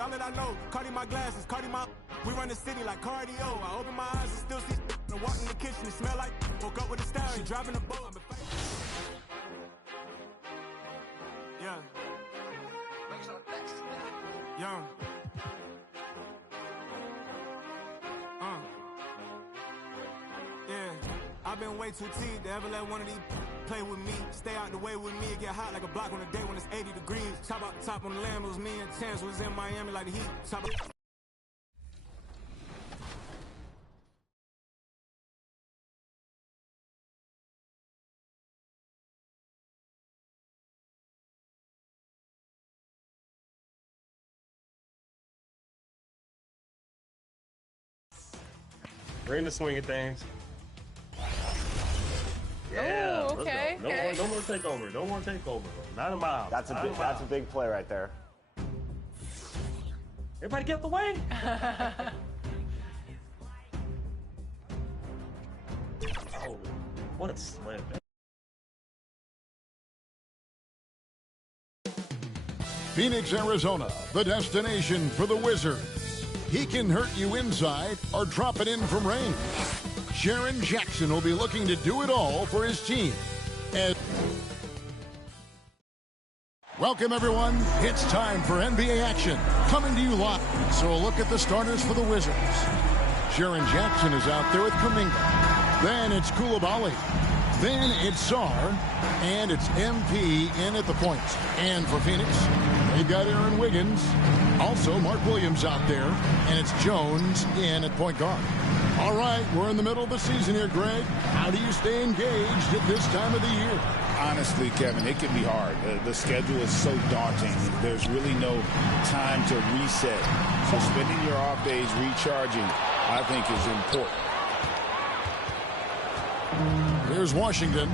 Y'all that I know, Cardi my glasses, Cardi my... We run the city like cardio. I open my eyes and still see... And walk in the kitchen, it smell like... Woke up with a style, she driving a boat. Yeah. Young. Yeah. I've been way too teed to ever let one of these play with me. Stay out the way with me. It get hot like a block on a day when it's 80 degrees. Top out the top on the lamb. It was me and Tans was in Miami like the Heat. Top out. Bring the swing of things. Yeah, ooh, okay. No more takeover. No more takeover. Not a mile. That's a big play right there. Everybody get the way. Oh, what a slam. Phoenix, Arizona, the destination for the Wizards. He can hurt you inside or drop it in from range. Jaren Jackson will be looking to do it all for his team. Welcome, everyone. It's time for NBA action. Coming to you live. So a look at the starters for the Wizards. Jaren Jackson is out there with Kuminga. Then it's Koulibaly. Then it's Sarr. And it's MP in at the point. And for Phoenix, they've got Aaron Wiggins. Also, Mark Williams out there. And it's Jones in at point guard. All right, we're in the middle of the season here, Greg. How do you stay engaged at this time of the year? Honestly, Kevin, it can be hard. The schedule is so daunting. There's really no time to reset. So spending your off days recharging, I think, is important. Here's Washington,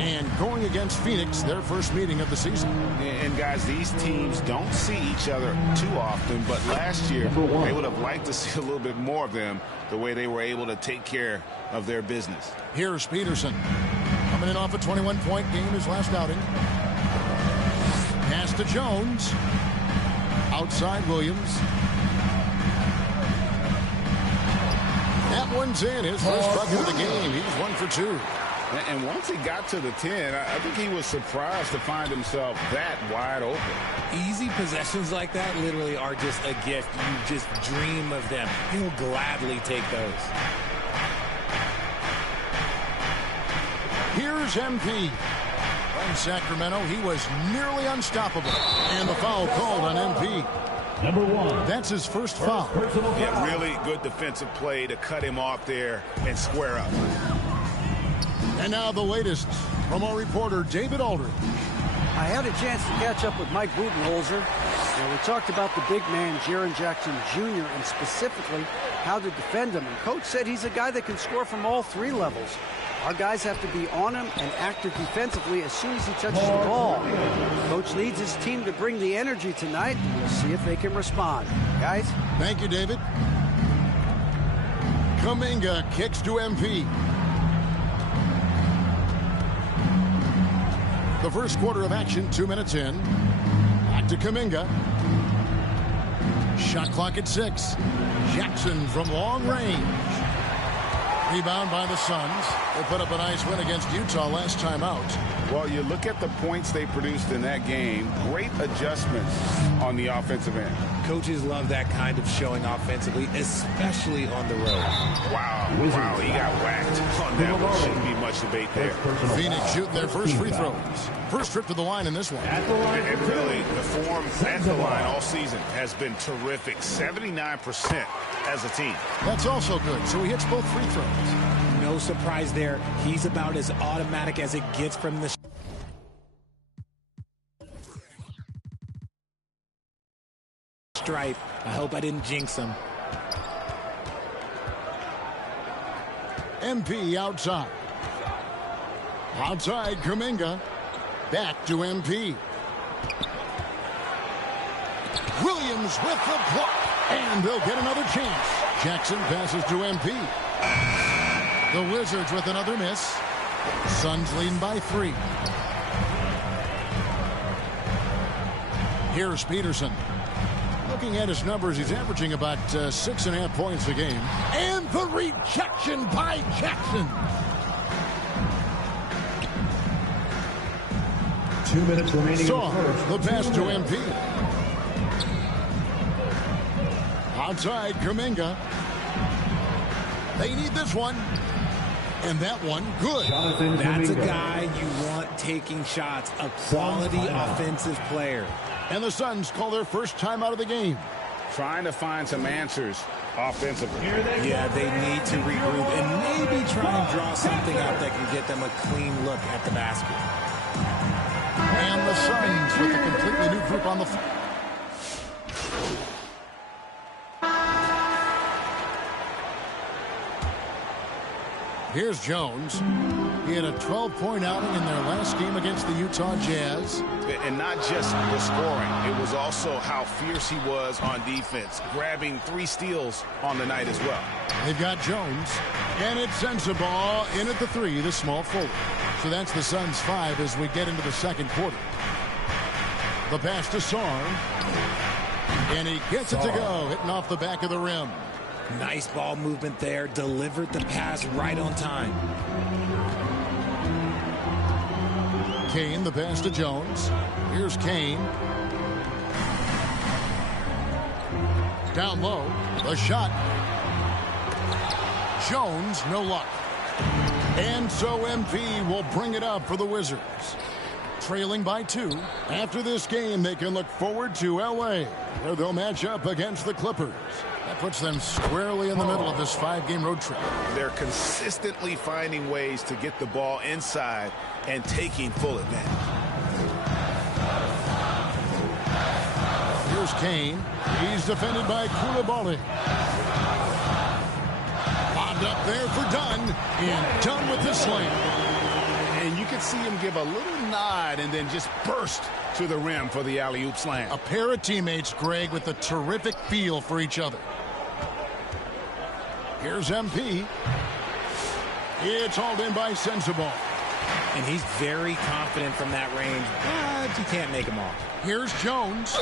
and going against Phoenix, their first meeting of the season. And guys, these teams don't see each other too often, but last year they would have liked to see a little bit more of them, the way they were able to take care of their business. Here's Peterson, coming in off a 21-point game his last outing. Pass to Jones. Outside Williams. That one's in. His first bucket of the game. He's 1 for 2. And once he got to the 10, I think he was surprised to find himself that wide open. Easy possessions like that literally are just a gift. You just dream of them. He'll gladly take those. Here's MP. From Sacramento, he was nearly unstoppable. And the foul called on MP. Number 1. That's his first foul. Yeah, really good defensive play to cut him off there and square up. And now the latest from our reporter, David Aldridge. I had a chance to catch up with Mike Budenholzer. We talked about the big man, Jaren Jackson Jr., and specifically how to defend him. And Coach said he's a guy that can score from all 3 levels. Our guys have to be on him and active defensively as soon as he touches the ball. Coach needs his team to bring the energy tonight. We'll see if they can respond. Guys? Thank you, David. Kuminga kicks to MP. The first quarter of action, 2 minutes in. Back to Kuminga. Shot clock at 6. Jackson from long range. Rebound by the Suns. They put up a nice win against Utah last time out. Well, you look at the points they produced in that game. Great adjustments on the offensive end. Coaches love that kind of showing offensively, especially on the road. Wow, he got whacked on that one. Shouldn't be much debate there. Phoenix shoot their first free throws. First trip to the line in this one. And really, the form at the line all season has been terrific. 79% as a team. That's also good. So he hits both free throws. No surprise there. He's about as automatic as it gets from the stripe. I hope I didn't jinx him. MP outside. Outside, Kuminga. Back to MP. Williams with the block. And they'll get another chance. Jackson passes to MP. The Wizards with another miss. Suns leading by 3. Here's Peterson. looking at his numbers, he's averaging about 6.5 points a game. And the rejection by Jackson. 2 minutes remaining. Saw the pass to MP. Outside, Kuminga. They need this one. And that one, good. That's a guy you want taking shots, a quality offensive player. And the Suns call their first time out of the game. Trying to find some answers offensively. Yeah, they need to regroup and maybe try and draw something up that can get them a clean look at the basket. And the Suns with a completely new group on the floor. Here's Jones. He had a 12-point outing in their last game against the Utah Jazz. And not just the scoring. It was also how fierce he was on defense, grabbing 3 steals on the night as well. They've got Jones. And it's Sensabaugh in at the 3, the small forward. So that's the Suns' 5 as we get into the second quarter. The pass to Sarr. And he gets it to go, hitting off the back of the rim. Nice ball movement there. Delivered the pass right on time. Kane, the pass to Jones. Here's Kane. Down low. The shot. Jones, no luck. And so MP will bring it up for the Wizards. Trailing by 2. After this game, they can look forward to L.A., where they'll match up against the Clippers. That puts them squarely in the middle of this 5-game road trip. They're consistently finding ways to get the ball inside and taking full advantage. Here's Kane. He's defended by Koulibaly. Bobbed up there for Dunn. And Dunn with the slam. And you can see him give a little nod and then just burst to the rim for the alley-oop slam. A pair of teammates, Greg, with a terrific feel for each other. Here's MP. It's hauled in by Sensabaugh. And he's very confident from that range, but you can't make him off. Here's Jones.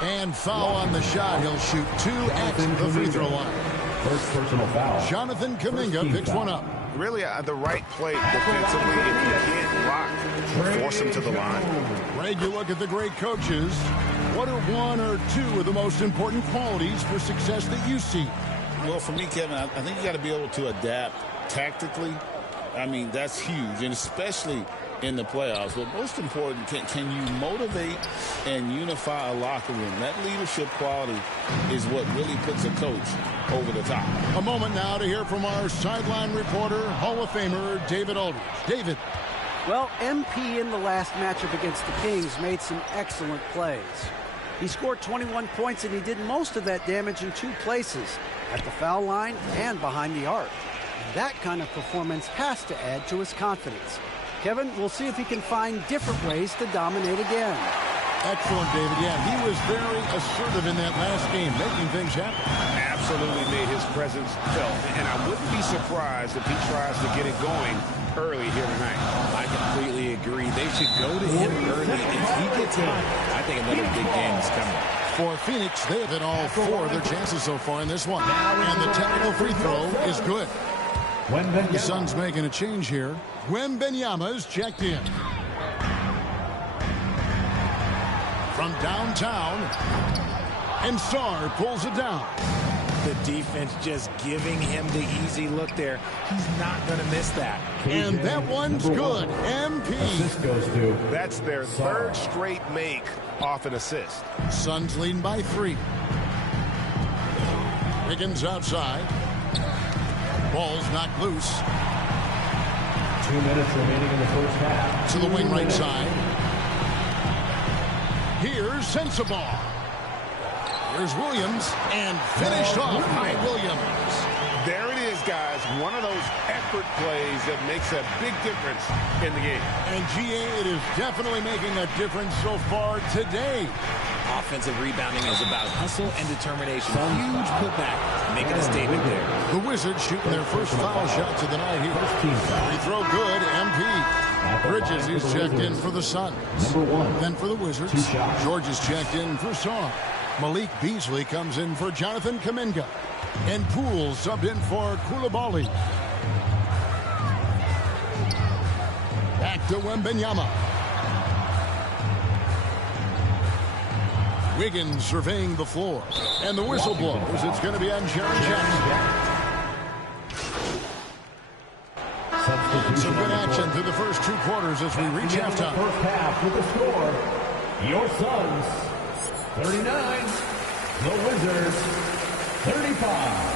And foul on the shot. He'll shoot 2 at the free throw line. First personal foul. Jonathan Kuminga picks one up. Really the right play defensively. If you can't block, force him to the line. Greg, you look at the great coaches. What are 1 or 2 of the most important qualities for success that you see? Well, for me, Kevin, I think you got to be able to adapt tactically. I mean, that's huge, and especially in the playoffs. But most important, can you motivate and unify a locker room? That leadership quality is what really puts a coach over the top. A moment now to hear from our sideline reporter, Hall of Famer David Aldridge. David. Well, MP in the last matchup against the Kings made some excellent plays. He scored 21 points, and he did most of that damage in 2 places, at the foul line and behind the arc. And that kind of performance has to add to his confidence. Kevin, we'll see if he can find different ways to dominate again. Excellent, David. Yeah, he was very assertive in that last game, making things happen. Absolutely made his presence felt. And I wouldn't be surprised if he tries to get it going early here tonight. I completely agree. They should go to him early. If he gets him, I think another big game is coming. For Phoenix, they have hit all 4 of their chances so far in this one. And the technical free throw is good. The Suns making a change here. Wembanyama's checked in. From downtown, and Sarr pulls it down. The defense just giving him the easy look there. He's not going to miss that. And that one's good. MP. That's their 3rd straight make off an assist. Suns leading by 3. Higgins outside. Ball's knocked loose. 2 minutes remaining in the first half. To the wing right side. Here's Sensabaugh. Here's Williams, and finished off by Williams. There it is, guys. One of those effort plays that makes a big difference in the game. And GA, it is definitely making a difference so far today. Offensive rebounding is about hustle and determination. Huge putback, making a statement there. The Wizards shooting their first foul shots of the night here. Free throw good, MP. Bridges is checked in for the Suns. Number 1. Then for the Wizards, George is checked in for Sarr. Malik Beasley comes in for Jonathan Kuminga. And Poole subbed in for Koulibaly. Back to Wembanyama. Wiggins surveying the floor. And the whistle blows. It's going to be on Jaren Jackson. Some good action through the first 2 quarters as we reach halftime. First half with the score, your Suns 39, the Wizards 35.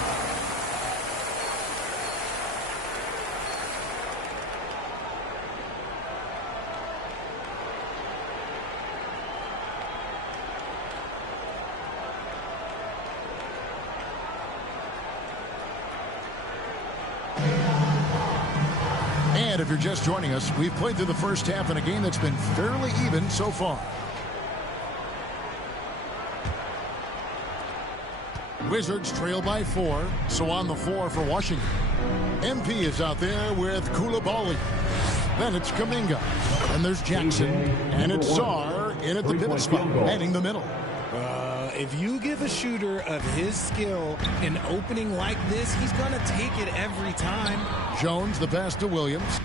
And if you're just joining us, we've played through the first half in a game that's been fairly even so far. Wizards trail by 4, so on the 4 for Washington. MP is out there with Koulibaly. Then it's Kuminga. And there's Jackson. And it's Sarr in at the pivot spot, heading the middle. If you give a shooter of his skill an opening like this, he's going to take it every time. Jones, the pass to Williams.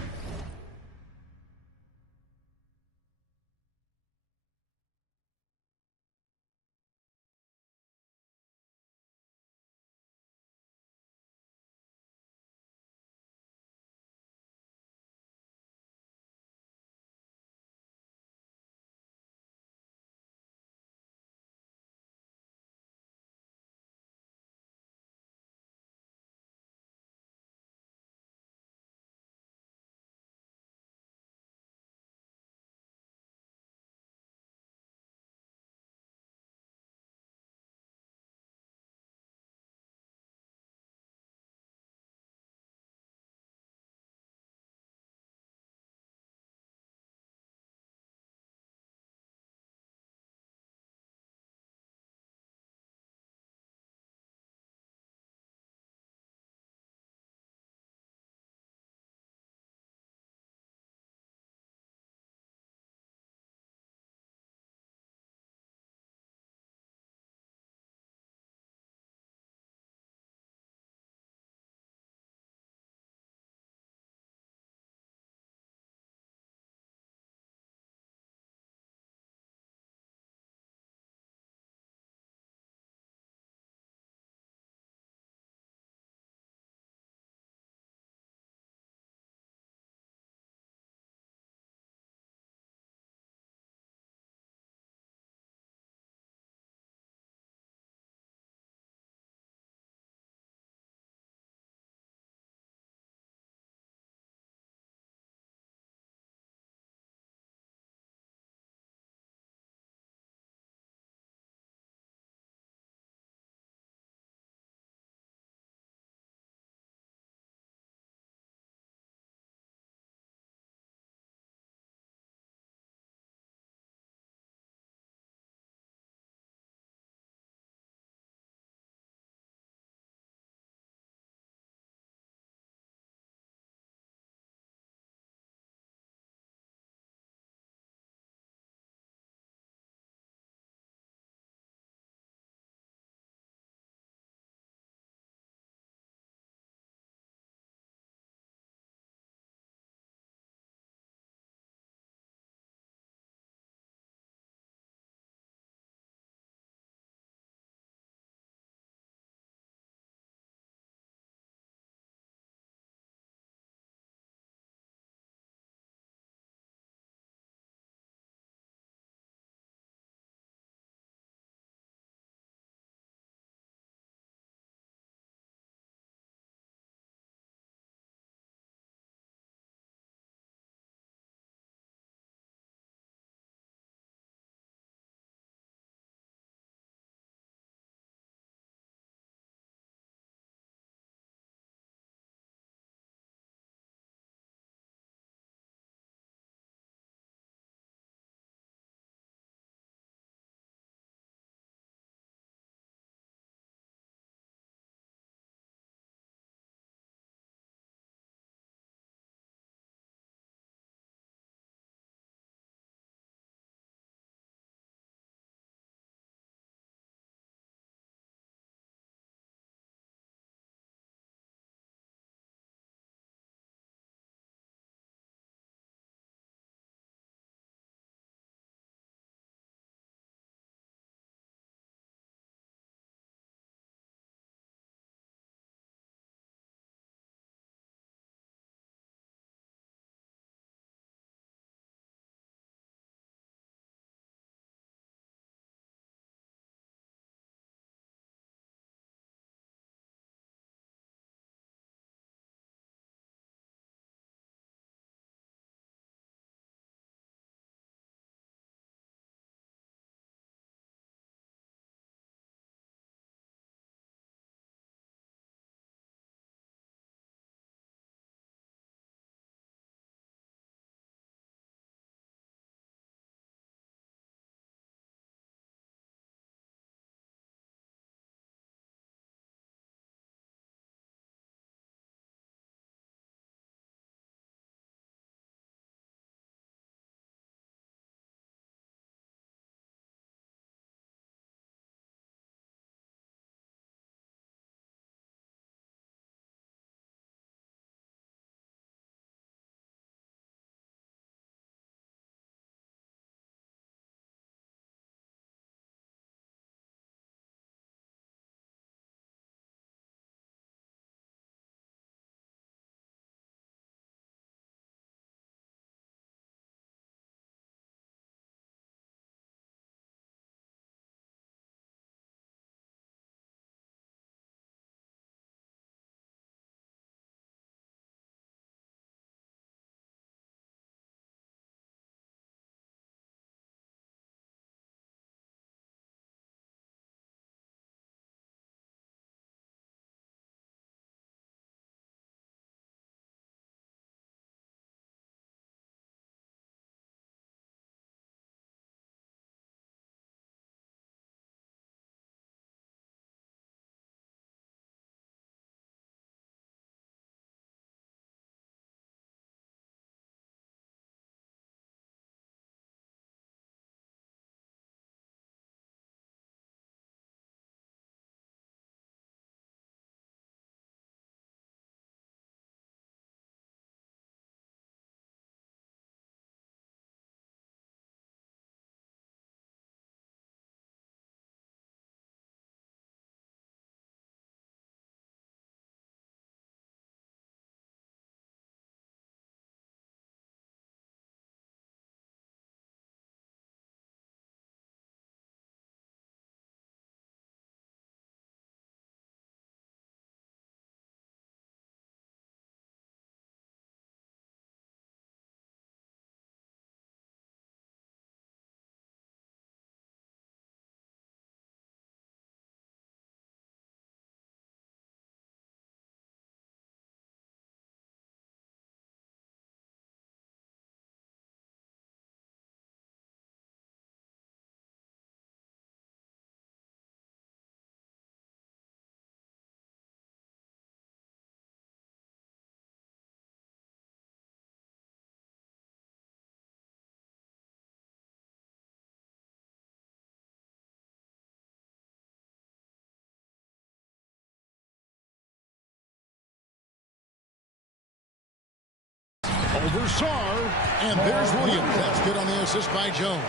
Over Sarr, and there's Williams. That's good on the assist by Jones.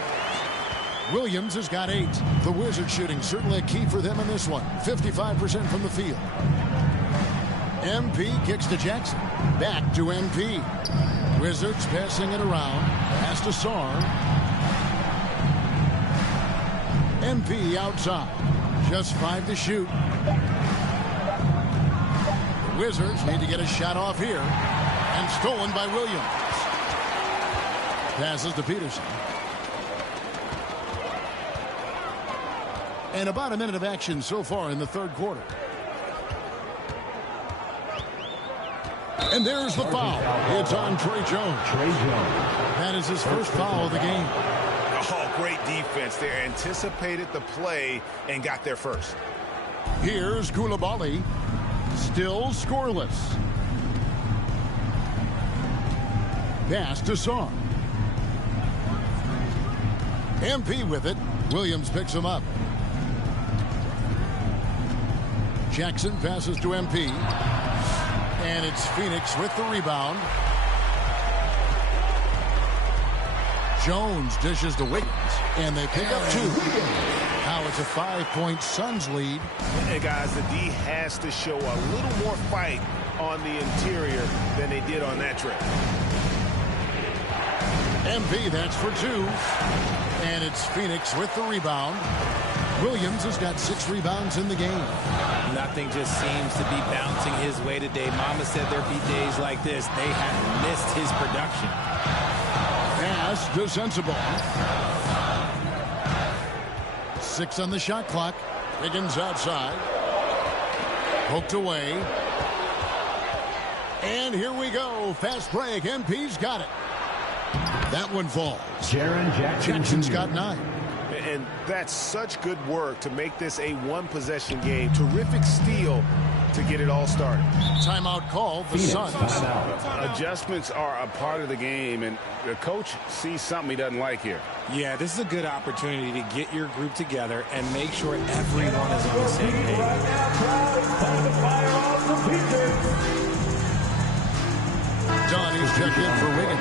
Williams has got 8. The Wizards shooting certainly a key for them in this one. 55% from the field. MP kicks to Jackson. Back to MP. Wizards passing it around. Pass to Sarr. MP outside. Just 5 to shoot. The Wizards need to get a shot off here. And stolen by Williams. Passes to Peterson. And about a minute of action so far in the third quarter. And there's the foul. It's on Trey Jones. That is his first foul of the game. Oh, great defense there. Anticipated the play and got there first. Here's Koulibaly. Still scoreless. Pass to Sarr. MP with it. Williams picks him up. Jackson passes to MP. And it's Phoenix with the rebound. Jones dishes to Wiggins. And they pick up 2. Now it's a 5-point Suns lead. Hey, guys, the D has to show a little more fight on the interior than they did on that trip. MP, that's for 2. And it's Phoenix with the rebound. Williams has got 6 rebounds in the game. Nothing just seems to be bouncing his way today. Mama said there'd be days like this. They have missed his production. Pass to Sensible. 6 on the shot clock. Wiggins outside. Poked away. And here we go. Fast break. MP's got it. That one falls. Jackson's got 9. And that's such good work to make this a one-possession game. Terrific steal to get it all started. Timeout call, the Suns. Adjustments are a part of the game, and the coach sees something he doesn't like here. Yeah, this is a good opportunity to get your group together and make sure everyone is on the same page. Dunn is checked in for Wiggins.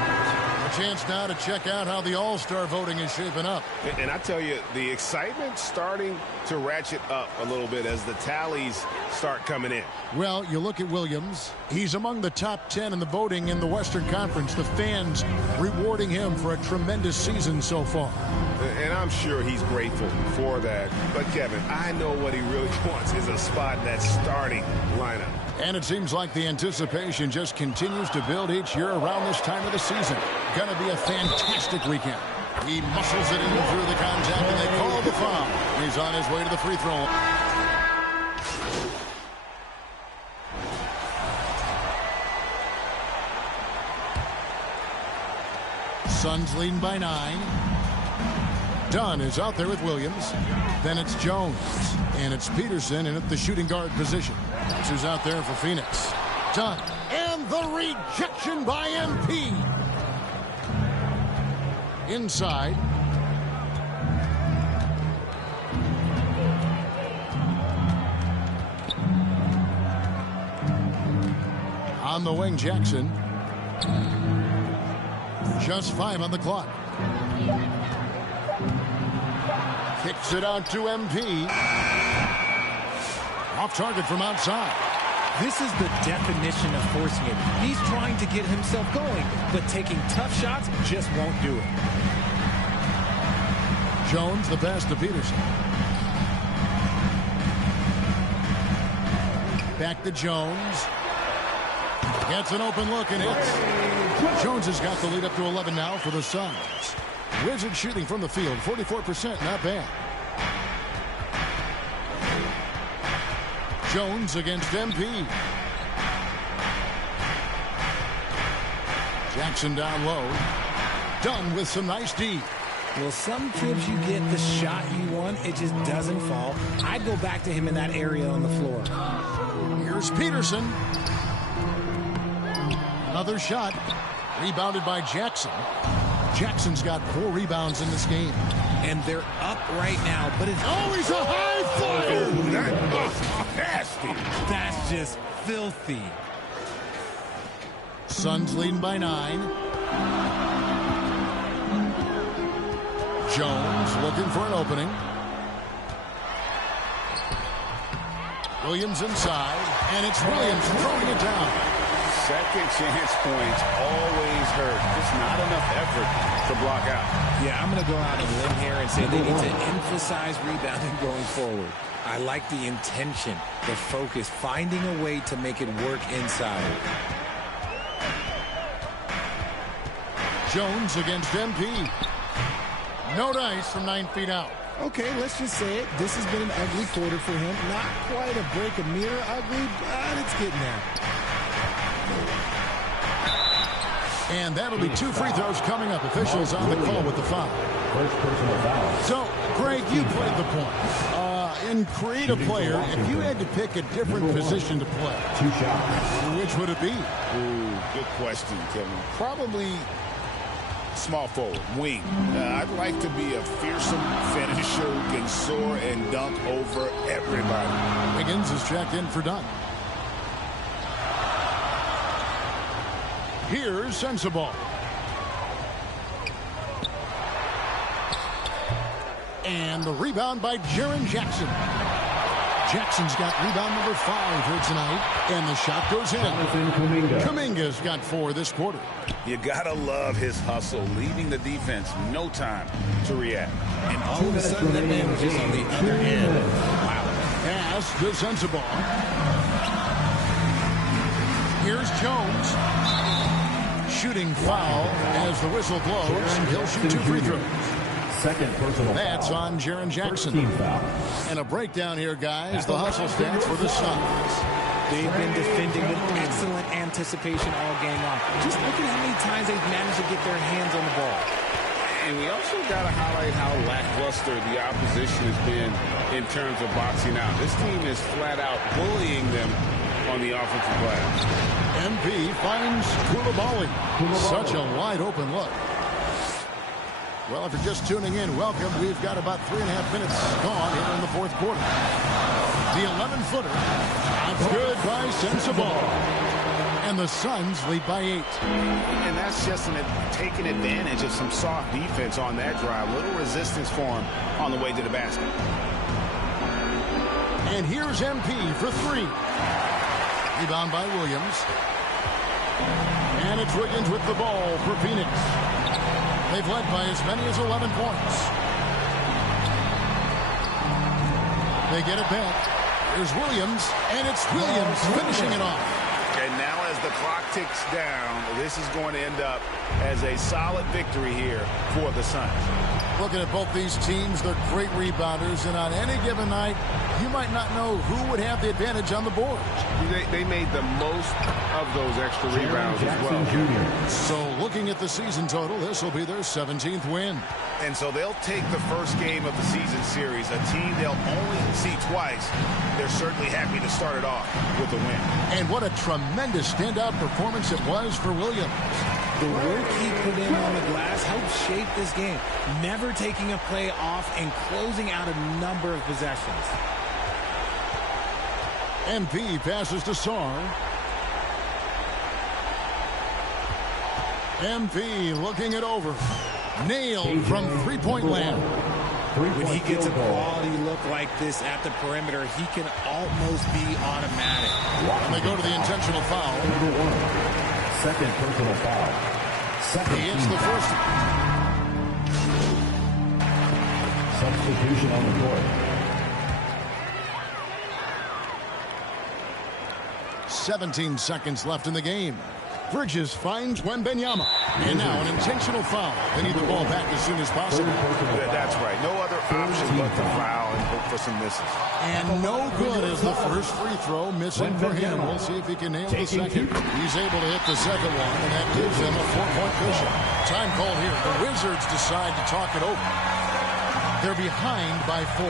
A chance now to check out how the All-Star voting is shaping up. And I tell you, the excitement's starting to ratchet up a little bit as the tallies start coming in. Well, you look at Williams. He's among the top 10 in the voting in the Western Conference. The fans rewarding him for a tremendous season so far. And I'm sure he's grateful for that. But, Kevin, I know what he really wants is a spot in that starting lineup. And it seems like the anticipation just continues to build each year around this time of the season. Going to be a fantastic weekend. He muscles it in through the contact, and they call the foul. He's on his way to the free throw. Suns leading by 9. Dunn is out there with Williams. Then it's Jones. And it's Peterson in at the shooting guard position. That's who's out there for Phoenix. Dunn. And the rejection by MP. Inside. On the wing, Jackson. Just 5 on the clock. Kicks it out to MP. Off target from outside. This is the definition of forcing it. He's trying to get himself going, but taking tough shots just won't do it. Jones, the pass to Peterson. Back to Jones. Gets an open look and hits. Jones has got the lead up to 11 now for the Suns. Wizards shooting from the field, 44%, not bad. Jones against MP. Jackson down low. Dunn with some nice D. Well, some trips you get the shot you want, it just doesn't fall. I'd go back to him in that area on the floor. Here's Peterson. Another shot. Rebounded by Jackson. Jackson's got 4 rebounds in this game. And they're up right now, but it's... Oh, he's a high flyer! Nasty. That's just filthy. Suns leading by 9. Jones looking for an opening. Williams inside, and it's Williams throwing it down. Second chance points always hurt. Just not enough effort to block out. Yeah, I'm going to go out on a limb here and say they need to emphasize rebounding going forward. I like the intention, the focus, finding a way to make it work inside. Jones against MP. No dice from 9 feet out. Okay, let's just say it. This has been an ugly quarter for him. Not quite a break of mirror ugly, but it's getting there. And that'll be 2 free throws coming up. Officials on the call with the foul. First personal foul. So, Greg, you played the point. In create a player, if you had to pick a different position to play, 2 shots. which would it be? Ooh, good question, Kevin. Probably small forward, wing. I'd like to be a fearsome finisher who can soar and dunk over everybody. Wiggins is checked in for Dunn. Here's Sensabaugh. And the rebound by Jaren Jackson. Jackson's got rebound number 5 here tonight. And the shot goes in. Kuminga's got 4 this quarter. You gotta love his hustle, leaving the defense no time to react. And all of a sudden, that man was just on the other end. Wow. Pass to Sensabaugh. Here's Jones. Shooting foul as the whistle blows. He'll shoot 2 free throws. Second personal That's foul. on Jaren Jackson. Team foul. And a breakdown here, guys. The hustle stats for the Suns. They've been defending with excellent anticipation all game long. Just look at how many times they've managed to get their hands on the ball. And we also got to highlight how lackluster the opposition has been in terms of boxing out. This team is flat out bullying them on the offensive glass. MP finds Koulibaly. Such a wide open look. Well, if you're just tuning in, welcome. We've got about 3.5 minutes gone here in the fourth quarter. The 11-footer. That's good by Sensabaugh. And the Suns lead by 8. And that's just taking advantage of some soft defense on that drive. Little resistance for him on the way to the basket. And here's MP for 3. Rebound by Williams. And it's Wiggins with the ball for Phoenix. They've led by as many as 11 points. They get it back. Here's Williams, and it's Williams finishing it off. And now as the clock ticks down, this is going to end up as a solid victory here for the Suns. Looking at both these teams, they're great rebounders, and on any given night, you might not know who would have the advantage on the board. They made the most of those extra rebounds as well. Jr. So looking at the season total, this will be their 17th win. And so they'll take the first game of the season series, a team they'll only see twice. They're certainly happy to start it off with a win. And what a tremendous standout performance it was for Williams. The work he put in on the glass helped shape this game, never taking a play off and closing out a number of possessions. MP passes to Sarr. MP looking it over. Nailed from three-point land. When he gets a quality look like this at the perimeter, he can almost be automatic. And they go to the intentional foul. Number 1. Second personal foul. Second. He hits the first. Substitution on the court. 17 seconds left in the game. Bridges finds Wembanyama. And now an intentional foul. They need the ball back as soon as possible. That's right. No other option but to foul and hope for some misses. And no good as the first free throw missing for him. We'll see if he can nail the second. He's able to hit the second one, and that gives them a 4-point cushion. Time called here. The Wizards decide to talk it over. They're behind by 4.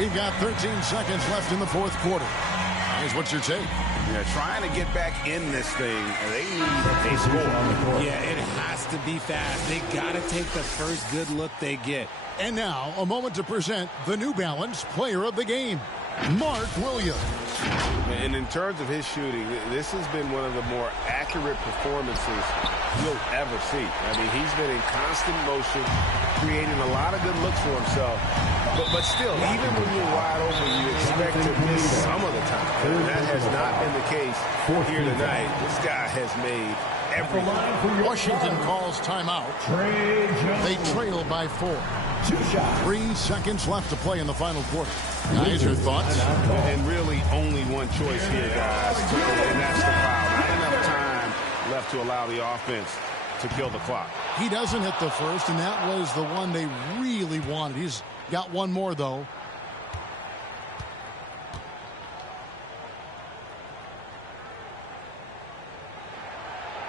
We've got 13 seconds left in the fourth quarter. Here's what's your take? Yeah, trying to get back in this thing, and they need a score. Yeah, it has to be fast. They got to take the first good look they get. And now, a moment to present the New Balance Player of the Game. Mark Williams. And in terms of his shooting, this has been one of the more accurate performances you'll ever see. I mean, he's been in constant motion, creating a lot of good looks for himself. But still, even when you're wide open, you expect to miss some of the time. And that has not been the case here tonight. This guy has made everything. Washington calls timeout. They trail by 4. 3 seconds left to play in the final quarter. Guys, your thoughts? And really only one choice here, guys, and that's the foul. Not enough time left to allow the offense to kill the clock. He doesn't hit the first, and that was the one they really wanted. He's got one more, though.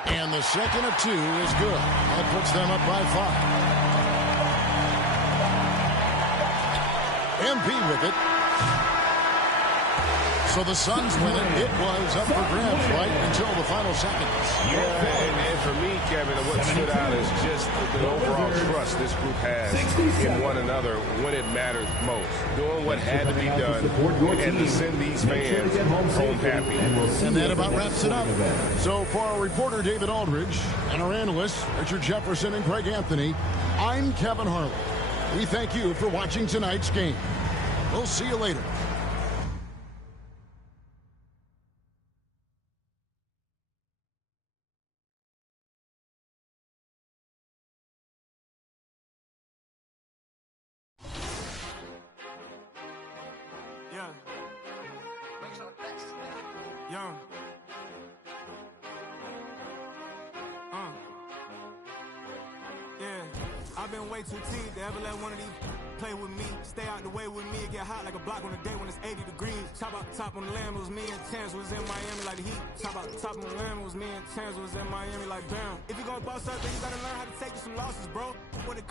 And the second of 2 is good. That puts them up by 5. MP with it. So the Suns win it. It was up for grabs right until the final seconds. Yeah, and for me, Kevin, what stood out is just the overall trust this group has in one another when it matters most. Doing what had to be done and to send these fans home happy. And that about wraps it up. So for our reporter, David Aldridge, and our analysts, Richard Jefferson and Craig Anthony, I'm Kevin Harlan. We thank you for watching tonight's game. We'll see you later. Young. Yeah, I've been way too teed to ever let one of these play with me. Stay out the way with me and get hot like a block on a day when it's 80 degrees. Top out the top on the lamb, it was me and Tans was in Miami like the Heat. Top out the top on the lamb, it was me and Tans was in Miami like Bam. If you gonna boss up, then you gotta learn how to take you some losses, bro. When it